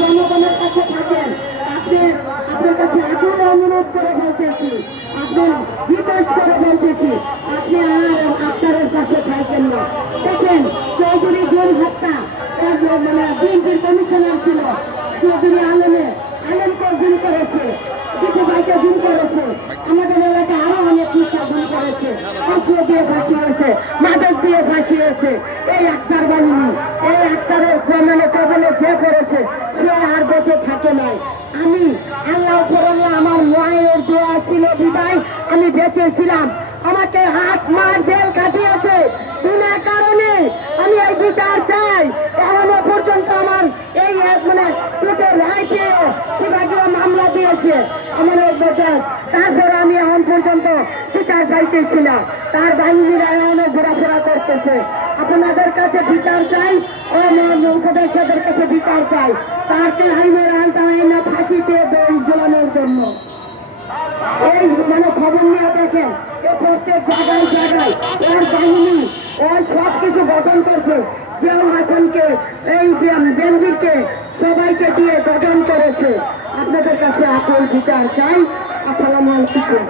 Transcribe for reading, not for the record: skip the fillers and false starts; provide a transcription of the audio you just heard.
জনগণের কাছে থাকেন, আপনার কাছে এখন অনুরোধ করে বলতেছি, আপনার রিকোয়েস্ট করে বলতেছি, আপনি আর আপনার কাছে থাকেন না। দেখেন চৌধুরী গুম হত্যা, মানে বিএনপির কমিশনার ছিল চৌধুরী আলমকে গুম করেছে, কিছু ভাইকে গুম করেছে, আমাদের এলাকায় আরো অনেক কিছু গুম করেছে, অস্ত্র দিয়ে ফাঁসিয়েছে, মাদক দিয়ে ফাঁসিয়েছে। এই আক্তার বাহিনী, এই আক্তারের প্রমাণে কবলে যে করেছে সে আর বেঁচে থাকে নাই। আমি আল্লাহ ফরল্লাহ আমার মায়ের দোয়া ছিল বিদায় আমি বেঁচে ছিলাম। আমাকে 8 মাস জেল কাটিয়েছে বিনা কারণে। আমি এই বিচার চাই। এখনো পর্যন্ত আমার এই মানে কোর্টের রায় পেয়েও বিভাগীয় মামলা দিয়েছে আমার বিচার, তারপরে আমি এখন পর্যন্ত বিচার পাইতেছি না। তার বাহিনীরা এখনো ঘোরাফেরা করতেছে। আপনাদের কাছে বিচার চাই ও উপদেষ্টাদের কাছে বিচার চাই, তারকে আইনের আইনা ফাঁসিতে ঝোলানোর জন্য। এই মানে খবর নিয়ে দেখেন প্রত্যেক জায়গায় জায়গায় ওর বাহিনী ওর সব কিছু গঠন করছে। জিয়াউল হাসানকে, এই বেনজিরকে, সবাইকে দিয়ে গঠন করেছে। আপনাদের কাছে আসল বিচার চাই। আসসালামু আলাইকুম।